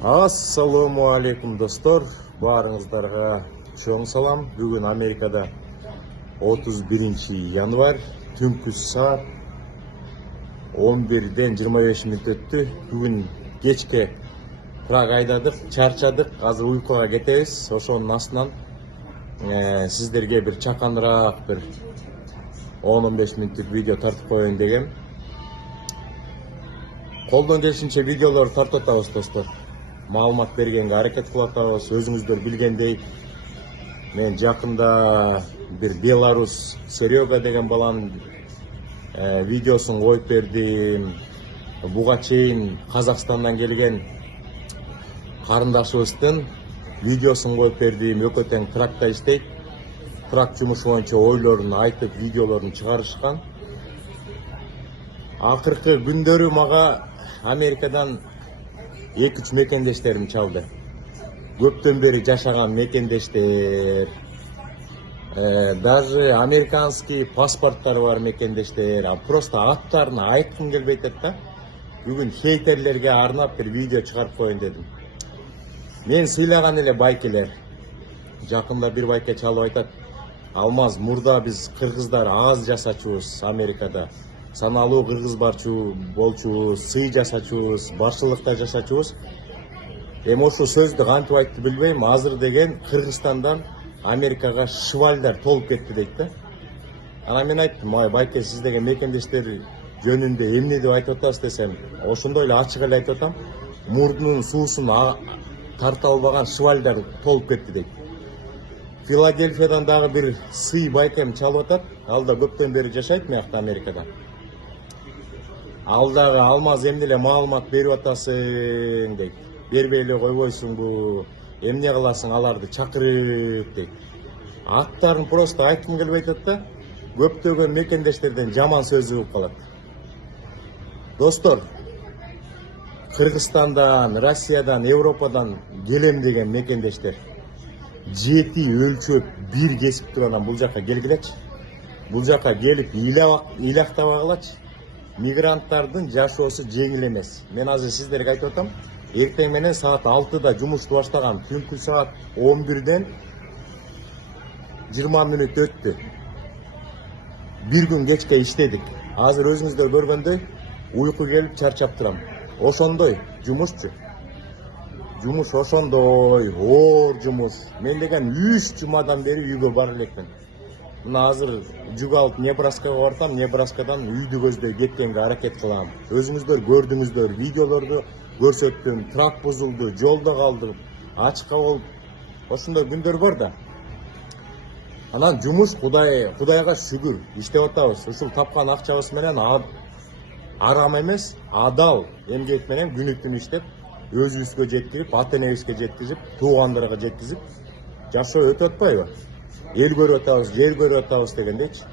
Assalamu alaikum dostlar. Barыңыздарга чоң салам. Бүгін Америкада 31 январь түнкү саат 11-ден 25 мүнөт өттү. Бүгін кечке Прага айдадык, чарчадык. Азыр уйкуга кетебиз. Ошонун астынан сиздерге бир чаканыраак бир 10-15 мүнөттүк видео тартып коеюн дегем. Колдон келишинче видеолор тартып атабыз достор. Маалымат бергенге аракет кылып атабыз. Өзүңүздөр билгендей, мен жакында бир Беларус Серега деген баланын видеосун коюп бердим. Буга чейин Казакстандан келген карындашыбыздын видеосун коюп бердим. Экөө тең тракта иштейт. Трак жумушу боюнча ойлорун айтып, видеолорун чыгарышкан. Акыркы күндөрү мага Америкадан 2-3 мекендештерим чалды. Көптөн бери жашаган мекендештер, даже американский паспорттары бар мекендештер, просто аттарын айткым келбей атат да. Бүгүн хейтерлерге арнап бир видео чыгарып коеюн дедим. Мен сыйлаган эле байкелер. Жакында бир байке чалып айтат: "Алмаз, мурда биз кыргыздар аз жашачубуз Америкада. Саналуу кыргыз болчубуз, сый жасачубуз, барчылыкта жашачубуз. Эми ошол сөздү кантип айтты билбейм. Азыр деген Кыргызстандан Америкага швальдар толуп кетти дейт да. Анан мен айттым: "Ай байке, сиз деген мекендештер жөнүндө эмне деп айтып атасыз?" десем, ошондой эле ачык эле айтып атам: "Мурдунун суусун тарта албаган швальдар толуп кетти" дейт. Филадельфиядан дагы бир сый байкем чалып атат. Ал да көптөн бери жашайт мыякта Америкада. Ал дагы: "Алмаз, эмне эле маалымат берип атасың" дейт. "Бербей эле койбойсуңбу? Эмне кыласың аларды чакырып" дейт. Аттарын просто айткым келбей атат да. Көптөгөн мекендештерден жаман сөз угуп калат. Достор, Кыргызстандан, Россиядан, Европадан келем деген мекендештер 7 өлчөп бир кесип турган бул жака келгилечи. Бул жака келип ыйлактабагылачы. Мигранттардын жашоосу жеңил эмес. Мен азыр сиздерге айтып атам, эртең менен саат 6-да жумушту баштагам. Түнкү саат 11-ден 20 мүнөт өттү. Бир күн кечке иштедик. Азыр өзүңүздөр көргөндөй уйку келип чарчап турам. Ошондой жумушчу. Жумуш ошондой, оор жумуш. Мен деген 3 жумадан бери үйгө бара элекмин. Мына азыр жүк алып Небраскага бартам, Небраскадан үйдү көздөй кеткенге аракет кылам. Өзүңүздөр көрдүңүздөр, видеолорду көрсөттүм, трак бузулду, жолдо калдым, ачка болуп, ошондой күндөр бар да. Анан жумуш Кудайга шүгүр, иштеп атабыз. Ушул тапкан акчабыз менен арам эмес, адал эмгек менен күнү-түн иштеп, өзүбүзгө жеткирип, ата-энебизге жеткизип, туугандарга жеткизип, жашоо өтүп атпайбы? Эл көрүп атабыз, жер көрүп атабыз дегендейчи.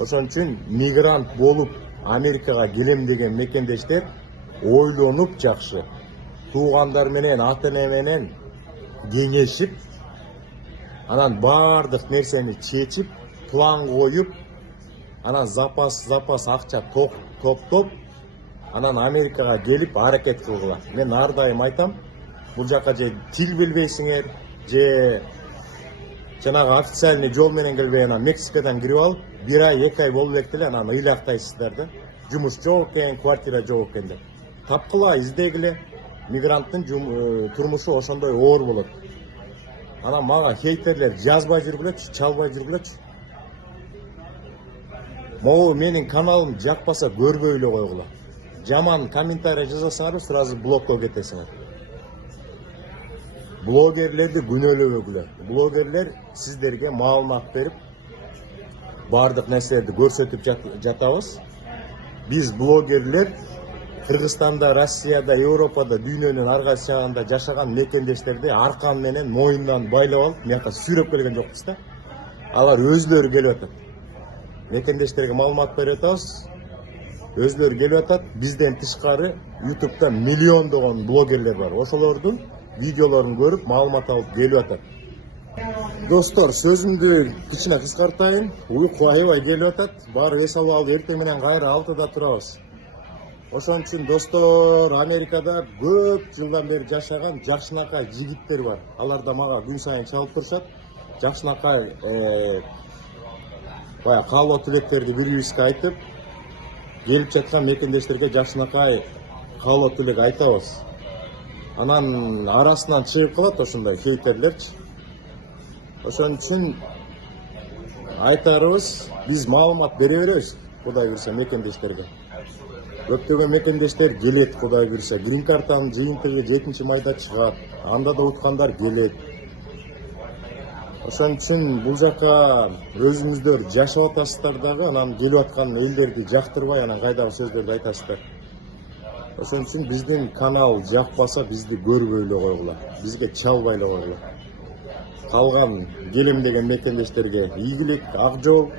Ошон үчүн мигрант болуп Америкага келем деген мекендештер ойлонуп жакшы, туугандар менен, ата-эне менен кеңешип, анан баардык нерсени чечип, план коюп, анан запас акча топтоп, анан Америкага келип аракет кылгыла. Мен ар дайым айтам, бул жака же тил билбейсиңер, же жанагы официальный жол менен келбей, анан Мексикадан кирип алып, 1 ай, 2 ай болуп электе эле анан ыйлактайсыздар да. Жумуш жок экен, квартира жок экен деп. Тапкыла, издегиле. Мигранттын турмушу ошондой оор болот. Анан мага хейтерлер жазбай жүргүлөчү, чалбай жүргүлөчү. Могу менин каналым жакпаса көрбөй эле койгула. Жаман комментарий жазасыңар, сразу блокко кетесиңер. Блогерлерди күнөөлөбөгүлө. Блогерлер сиздерге маалымат берип, бардык нерселерди көрсөтүп жатабыз. Биз блогерлер Кыргызстанда, Россияда, Европада, дүйнөнүн ар кайсы жагында жашаган мекендештерди аркан менен, моюндан байлап алып, мыяка сүйрөп келген жокпуз да. Алар өзлөрү келип атат. Мекендештерге маалымат берип атабыз. Өзлөрү келип атат. Бизден тышкары YouTube'да миллиондогон блогерлер бар. Ошолордун видеолорун көрүп, маалымат алып келип атат. Достор, сөзүмдү кичине кыскартайын. Уйку аябай келип атат. Баары эс алып алып, эртең менен кайра 6-да турабыз. Ошон үчүн достор, Америкада көп жылдан бeri жашаган жакшынакай жигиттер бар. Алар да мага күн сайын чалып турушат. Жакшынакай баягы каалоо тилектерди бири-бирибизге айтып, келип жаткан мекендештерге жакшынакай каалоо тилек айтабыз. Анан арасынан чыгып калат ошондой хейтерлерчи. Ошон үчүн айтарыбыз, биз маалымат бере беребиз, Кудай буйрса мекендештерге. Көптөгөн мекендештер келет, Кудай буйрса. Грин картанын жыйынтыгы 7-майда чыгат. Анда да уткандар келет. Ошон үчүн бул жака өзүңүздөр жашап атасыздар дагы, анан келип аткан элдерди жактырбай, анан кайдагы сөздөрдү айтасыздар. Ошон үчүн биздин канал жакпаса, бизди көрбөй эле койгула. Бизге чалбай эле койгула. Калган келем деген мекендештерге ийгилик, ак жол,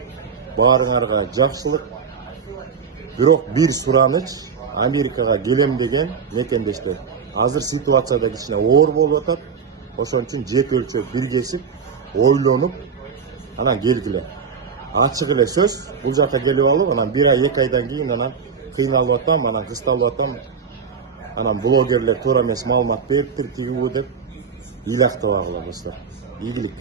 баарыңарга жакшылык. Бирок бир сураныч, Америкага келем деген мекендештер. Азыр ситуацияда кичине оор болуп атат. Ошон үчүн жеке өлчөп бир кесип, ойлонуп, анан келгиле. Ачык эле сөз, бул жака келип алып, анан 1 ай 2 айдан кийин анан кыйналып атам, анан кысталып атам. Анан блогерлер туура эмес маалымат бериптир, тиги бу деп ыйлактабагыла достор. Ийгилик.